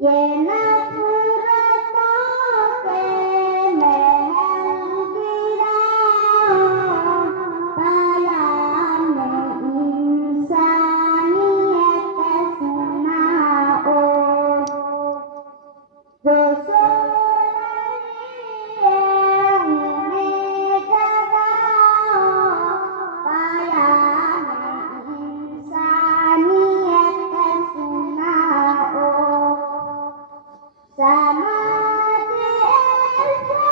ये नफरतों के महल गिराओ, पैगाम इंसानियत सुनाओ। जो सो रहे हैं उन्हें जगाओ, पैगाम इंसानियत सुनाओ। समाज ऐसा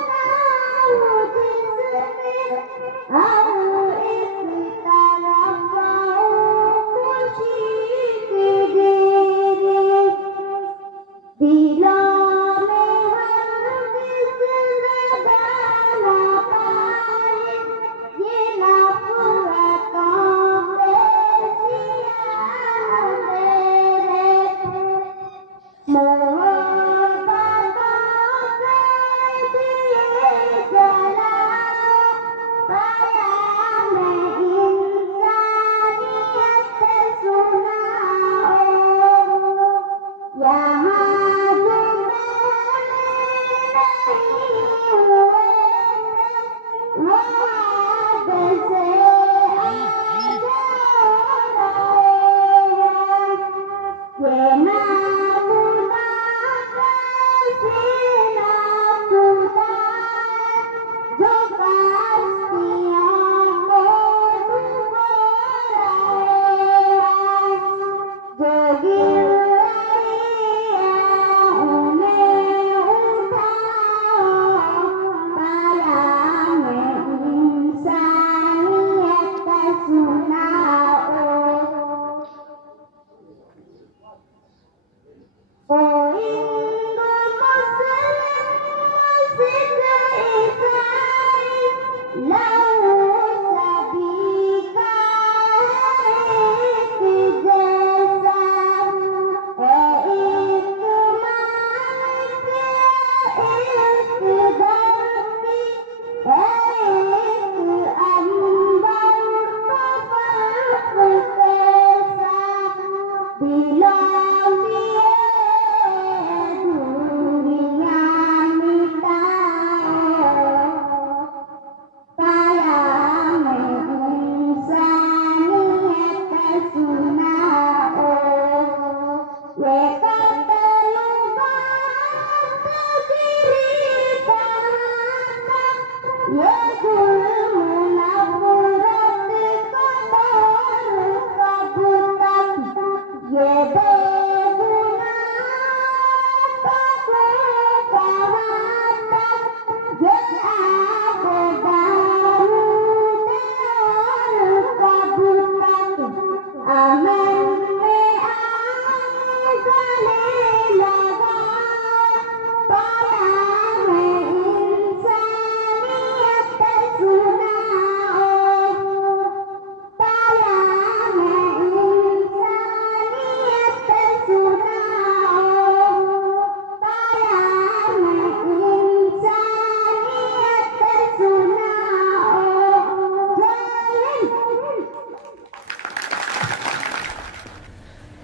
बनाओ जिसमें हर एक तरफ खुशी की दीवार, दिलों में हरगिज़ लगा ना पाए ये नफरतों के सियाह अंधेरे। मोहब्बतों के दिए जलाओ, पैगाम इंसानियत सुनाओ। यहाँ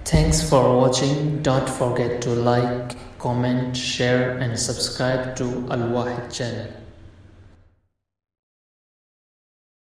Thanks for watching. Don't forget to like, comment, share and subscribe to Al Wahid channel.